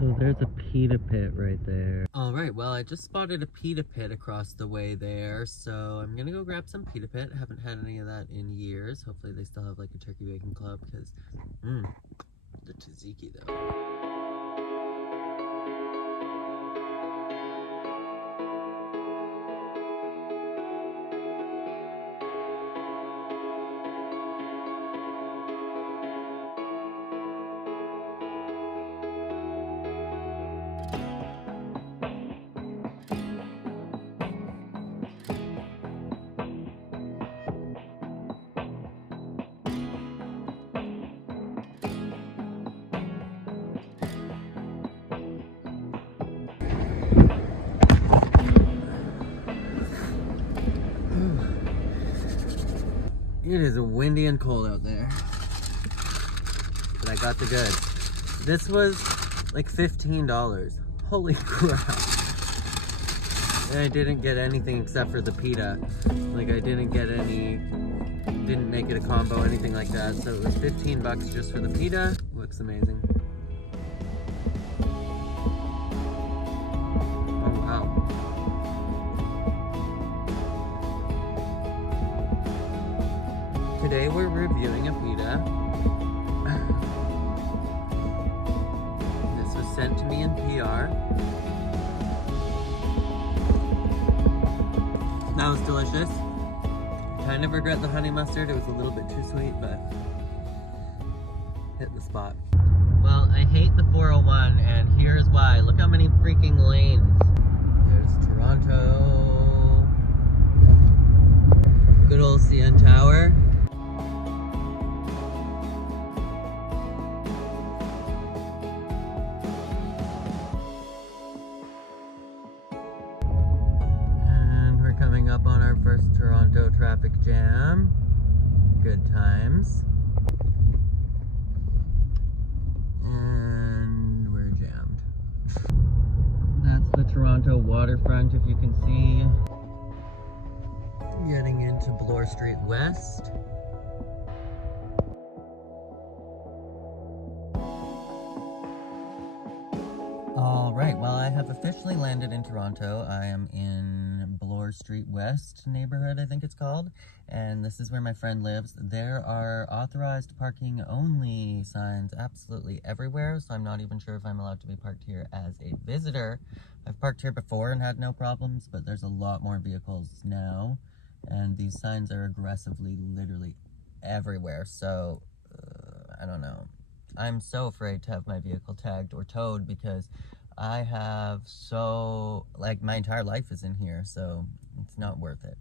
So there's a pita pit right there. All right, well, I just spotted a pita pit across the way there, so I'm gonna go grab some pita pit. I haven't had any of that in years. Hopefully they still have like a turkey bacon club, because the tzatziki though. It is windy and cold out there, but I got the goods. This was like $15. Holy crap. And I didn't get anything except for the pita. Like I didn't make it a combo, anything like that. So it was 15 bucks just for the pita. Looks amazing. Oh wow. Today we're reviewing a pita. This was sent to me in PR. That was delicious. Kind of regret the honey mustard. It was a little bit too sweet, but hit the spot. Well, I hate the 401, and here's why. Look how many freaking lanes. There's Toronto. Good old CN Tower. Coming up on our first Toronto traffic jam. Good times. And we're jammed. That's the Toronto waterfront, if you can see. Getting into Bloor Street West. Alright, well, I have officially landed in Toronto. I am in Bloor Street West neighborhood, I think it's called, and this is where my friend lives. There are authorized parking only signs absolutely everywhere, so I'm not even sure if I'm allowed to be parked here as a visitor. I've parked here before and had no problems, but there's a lot more vehicles now, and these signs are aggressively literally everywhere, so I don't know. I'm so afraid to have my vehicle tagged or towed because I have my entire life is in here, so it's not worth it.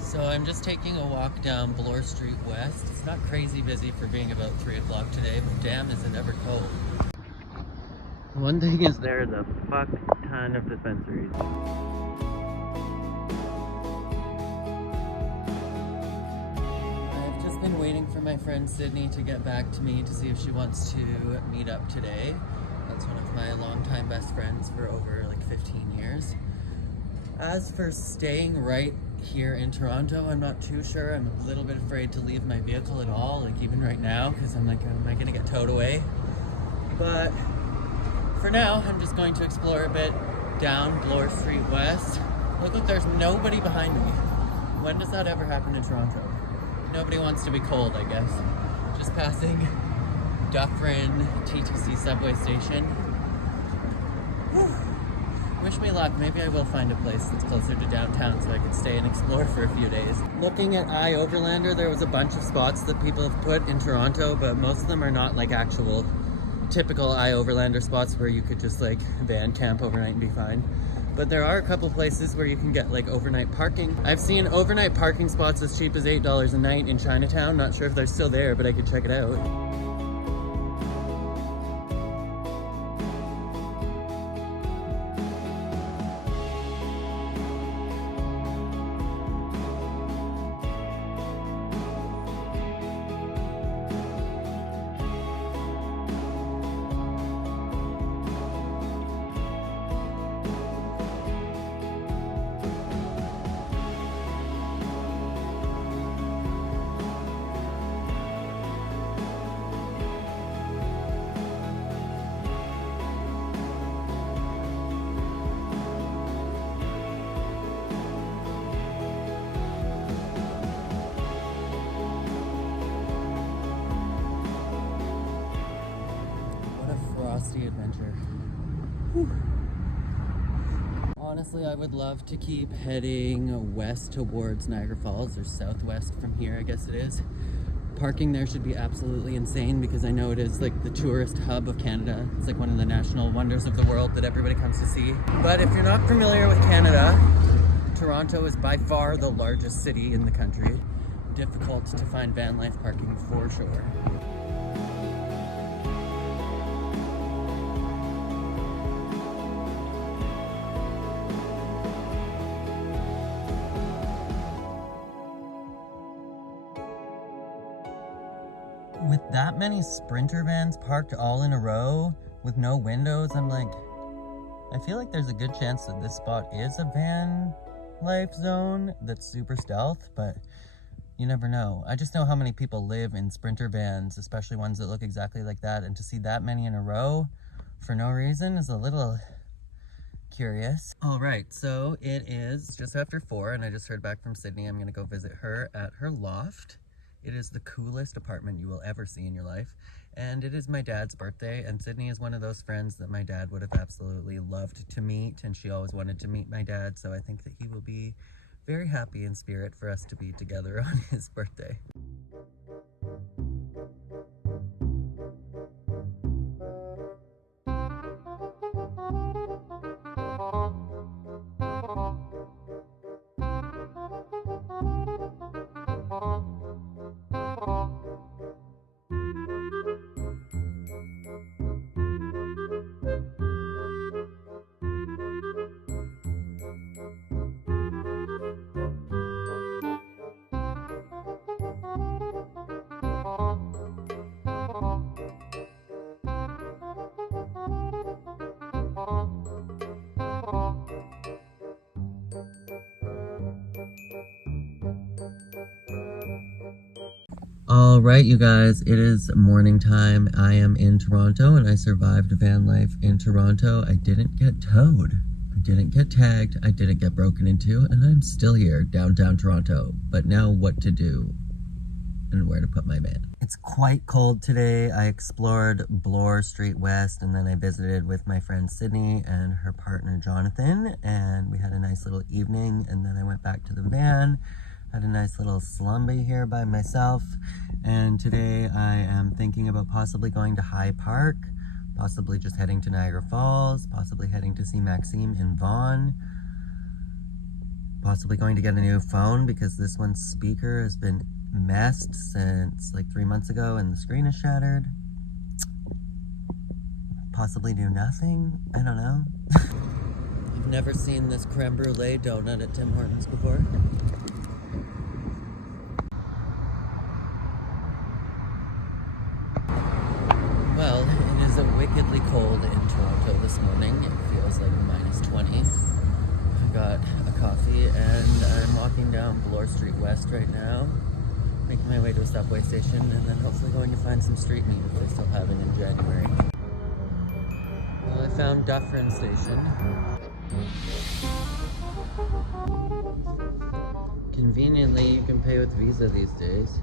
So I'm just taking a walk down Bloor Street West. It's not crazy busy for being about 3 o'clock today, but damn is it ever cold. One thing is there's a fuck ton of dispensaries. I've just been waiting for my friend Sydney to get back to me to see if she wants to meet up today. That's one of my longtime best friends for over like 15 years. As for staying right here in Toronto, I'm not too sure. I'm a little bit afraid to leave my vehicle at all, like even right now, because I'm like, am I gonna get towed away? But for now, I'm just going to explore a bit down Bloor Street West. Look, there's nobody behind me. When does that ever happen in Toronto? Nobody wants to be cold, I guess. Just passing Dufferin TTC subway station. Whew. Wish me luck. Maybe I will find a place that's closer to downtown so I can stay and explore for a few days. Looking at iOverlander, there was a bunch of spots that people have put in Toronto, but most of them are not like actual typical iOverlander spots where you could just like van camp overnight and be fine. But there are a couple places where you can get like overnight parking. I've seen overnight parking spots as cheap as $8 a night in Chinatown. Not sure if they're still there, but I could check it out. curiosity adventure. Whew. Honestly, I would love to keep heading west towards Niagara Falls, or southwest from here, I guess it is. Parking there should be absolutely insane because I know it is like the tourist hub of Canada. It's like one of the national wonders of the world that everybody comes to see. But if you're not familiar with Canada, Toronto is by far the largest city in the country. Difficult to find van life parking for sure. With that many Sprinter vans parked all in a row with no windows, I'm like, I feel like there's a good chance that this spot is a van life zone that's super stealth, but you never know. I just know how many people live in Sprinter vans, especially ones that look exactly like that, and to see that many in a row for no reason is a little curious. All right, so it is just after 4 and I just heard back from Sydney. I'm gonna go visit her at her loft. It is the coolest apartment you will ever see in your life. And it is my dad's birthday, and Sydney is one of those friends that my dad would have absolutely loved to meet, and she always wanted to meet my dad, so I think that he will be very happy in spirit for us to be together on his birthday. All right, you guys, it is morning time. I am in Toronto and I survived van life in Toronto. I didn't get towed. I didn't get tagged. I didn't get broken into, and I'm still here, downtown Toronto. But now what to do and where to put my van. It's quite cold today. I explored Bloor Street West, and then I visited with my friend Sydney and her partner Jonathan, and we had a nice little evening, and then I went back to the van. Had a nice little slumby here by myself, and today I am thinking about possibly going to High Park, possibly just heading to Niagara Falls, possibly heading to see Maxime in Vaughan, possibly going to get a new phone because this one's speaker has been messed since like 3 months ago and the screen is shattered. Possibly do nothing, I don't know. I've never seen this creme brulee donut at Tim Hortons before. Well, it is wickedly cold in Toronto this morning. It feels like -20. I got a coffee and I'm walking down Bloor Street West right now, making my way to a subway station, and then hopefully going to find some street meat if they still have it in January. Well, I found Dufferin Station. Conveniently, you can pay with Visa these days.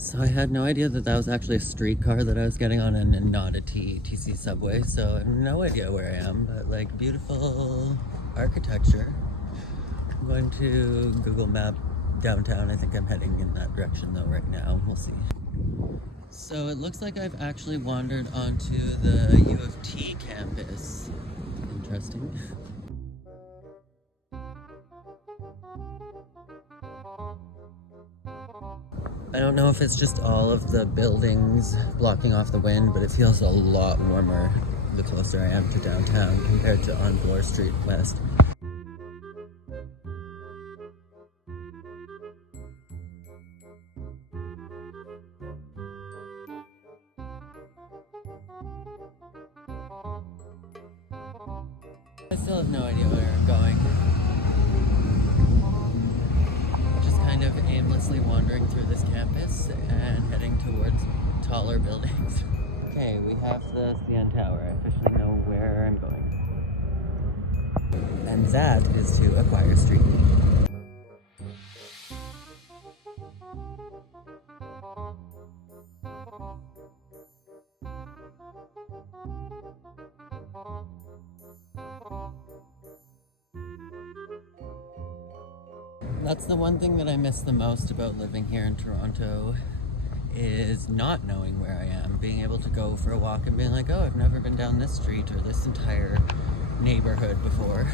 So I had no idea that that was actually a streetcar that I was getting on and not a TTC subway. So I have no idea where I am, but like beautiful architecture. I'm going to Google Map downtown. I think I'm heading in that direction though right now. We'll see. So it looks like I've actually wandered onto the U of T campus. Interesting. I don't know if it's just all of the buildings blocking off the wind, but it feels a lot warmer the closer I am to downtown compared to on Bloor Street West. I still have no idea where I'm going. Just kind of aimlessly wandering through this campus and heading towards taller buildings. Okay, we have the CN Tower. I officially know where I'm going. And that is to Acquire Street. That's the one thing that I miss the most about living here in Toronto, is not knowing where I am, being able to go for a walk and being like, oh, I've never been down this street or this entire neighborhood before.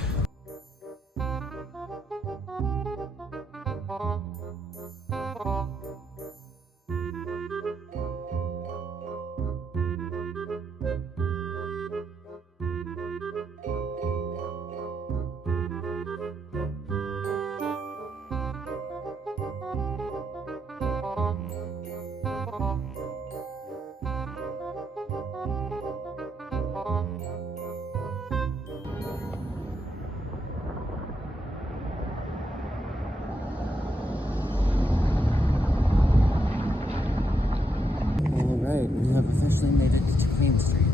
Alright, we have officially made it to Queen Street.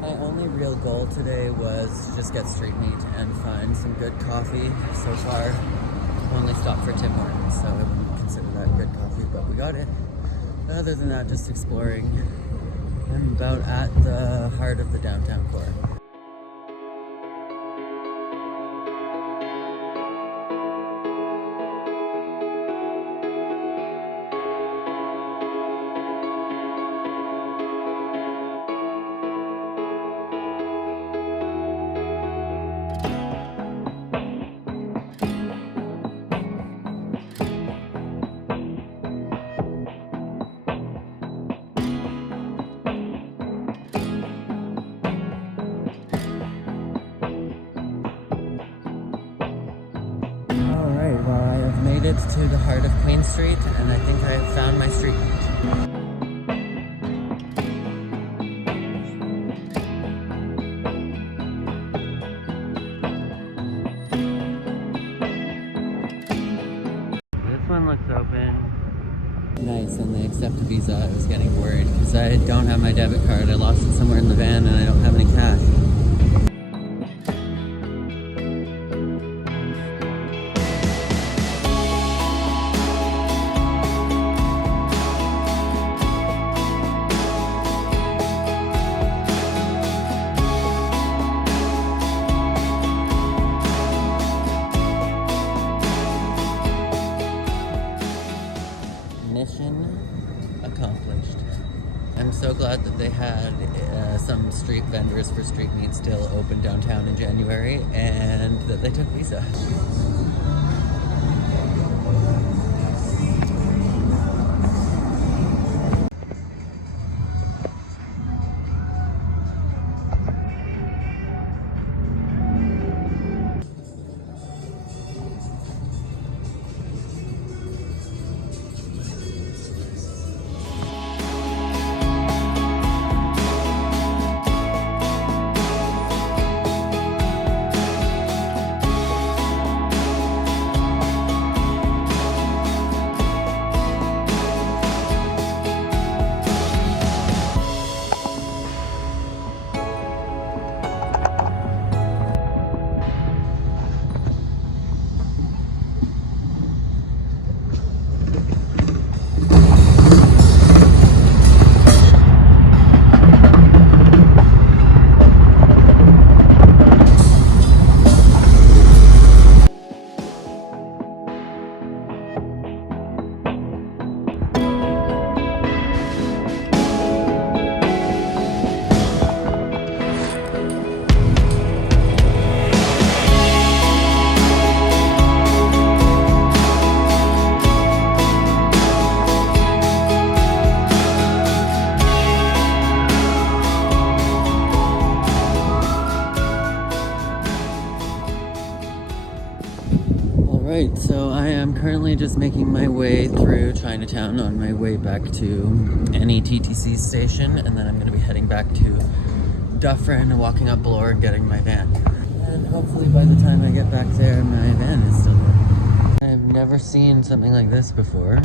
My only real goal today was to just get street meat and find some good coffee. So far, only stopped for Tim Hortons, so I wouldn't consider that good coffee, but we got it. Other than that, just exploring. I'm about at the heart of the downtown core. Alright, well I have made it to the heart of Queen Street, and I think I have found my street meat. This one looks open. Nice, and they accept a Visa. I was getting worried because I don't have my debit card. I lost it somewhere in the van and I don't have any cash. Mission accomplished. I'm so glad that they had some street vendors for street meat still open downtown in January, and that they took Visa. I'm currently just making my way through Chinatown on my way back to any TTC station, and then I'm going to be heading back to Dufferin and walking up Bloor and getting my van. And hopefully by the time I get back there, my van is still there. I've never seen something like this before.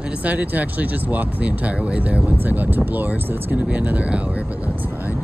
I decided to actually just walk the entire way there once I got to Bloor, so it's going to be another hour, but that's fine.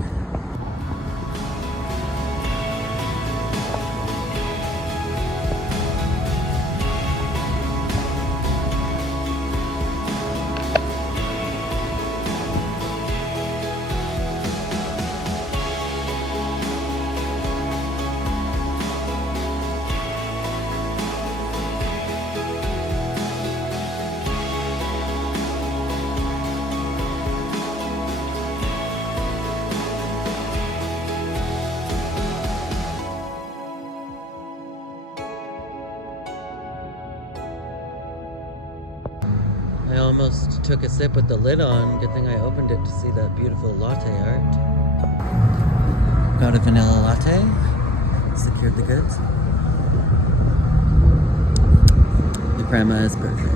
I almost took a sip with the lid on. Good thing I opened it to see that beautiful latte art. Got a vanilla latte. Secured the goods. The crema is perfect.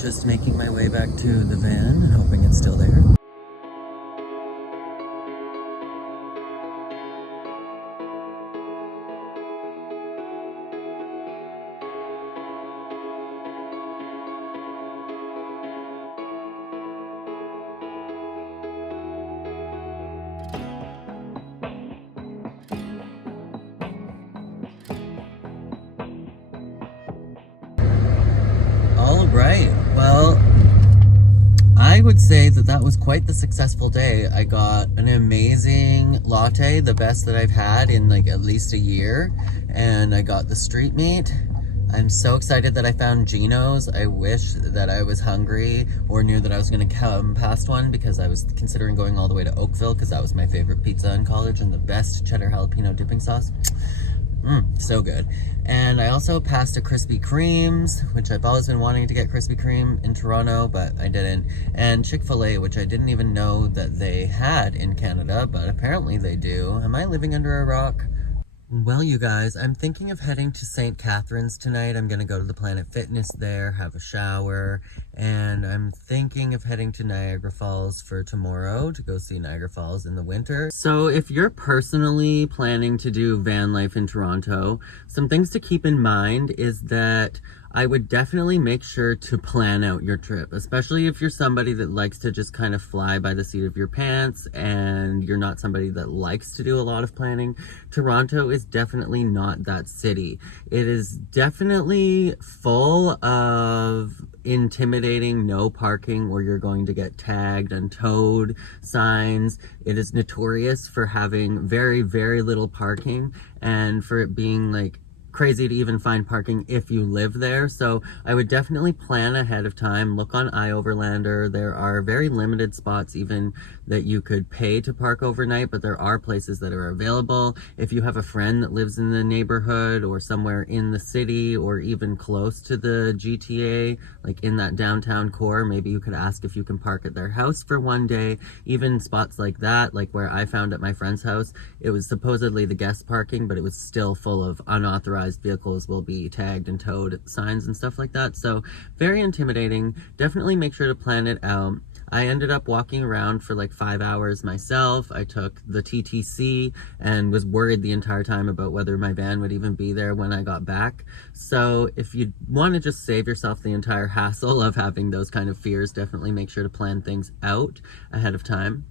Just making my way back to the van, hoping it's still there. Right, well, I would say that was quite the successful day. I got an amazing latte, the best that I've had in like at least a year, and I got the street meat. I'm so excited that I found Gino's. I wish that I was hungry or knew that I was going to come past one, because I was considering going all the way to Oakville because that was my favorite pizza in college, and the best cheddar jalapeno dipping sauce. So good. And I also passed a Krispy Kreme's, which I've always been wanting to get Krispy Kreme in Toronto, but I didn't. And Chick-fil-A, which I didn't even know that they had in Canada, but apparently they do. Am I living under a rock? Well, you guys, I'm thinking of heading to St. Catharines tonight. I'm gonna go to the Planet Fitness there, have a shower, and I'm thinking of heading to Niagara Falls for tomorrow to go see Niagara Falls in the winter. So if you're personally planning to do van life in Toronto, some things to keep in mind is that I would definitely make sure to plan out your trip, especially if you're somebody that likes to just kind of fly by the seat of your pants and you're not somebody that likes to do a lot of planning. Toronto is definitely not that city. It is definitely full of intimidating no parking where you're going to get tagged and towed signs. It is notorious for having very, very little parking and for it being like crazy to even find parking if you live there. So I would definitely plan ahead of time. Look on iOverlander. There are very limited spots even that you could pay to park overnight, but there are places that are available. If you have a friend that lives in the neighborhood or somewhere in the city or even close to the GTA, like in that downtown core, maybe you could ask if you can park at their house for one day. Even spots like that, like where I found at my friend's house, it was supposedly the guest parking, but it was still full of unauthorized vehicles will be tagged and towed signs and stuff like that. So very intimidating. Definitely make sure to plan it out. I ended up walking around for like 5 hours myself. I took the TTC and was worried the entire time about whether my van would even be there when I got back. So if you want to just save yourself the entire hassle of having those kind of fears, definitely make sure to plan things out ahead of time.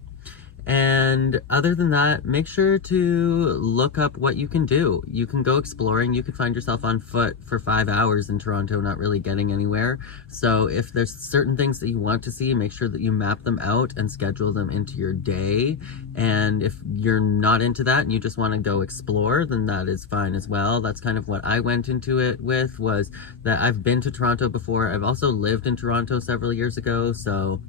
And other than that, make sure to look up what you can do. You can go exploring. You could find yourself on foot for 5 hours in Toronto, not really getting anywhere. So if there's certain things that you want to see, make sure that you map them out and schedule them into your day. And if you're not into that and you just want to go explore, then that is fine as well. That's kind of what I went into it with, was that I've been to Toronto before. I've also lived in Toronto several years ago, so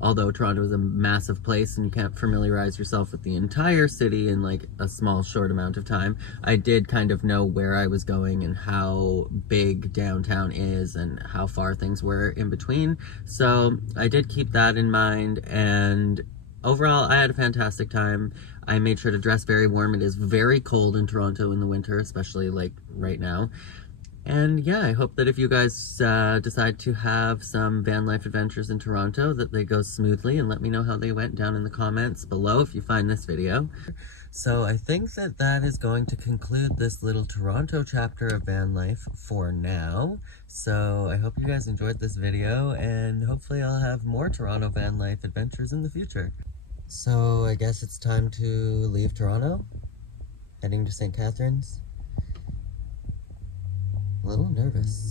although Toronto is a massive place and you can't familiarize yourself with the entire city in like a small short amount of time, I did kind of know where I was going and how big downtown is and how far things were in between. So I did keep that in mind, and overall I had a fantastic time. I made sure to dress very warm. It is very cold in Toronto in the winter, especially like right now. And yeah, I hope that if you guys decide to have some van life adventures in Toronto, that they go smoothly, and let me know how they went down in the comments below if you find this video. So I think that that is going to conclude this little Toronto chapter of van life for now. So I hope you guys enjoyed this video, and hopefully I'll have more Toronto van life adventures in the future. So I guess it's time to leave Toronto, heading to St. Catharines. A little nervous.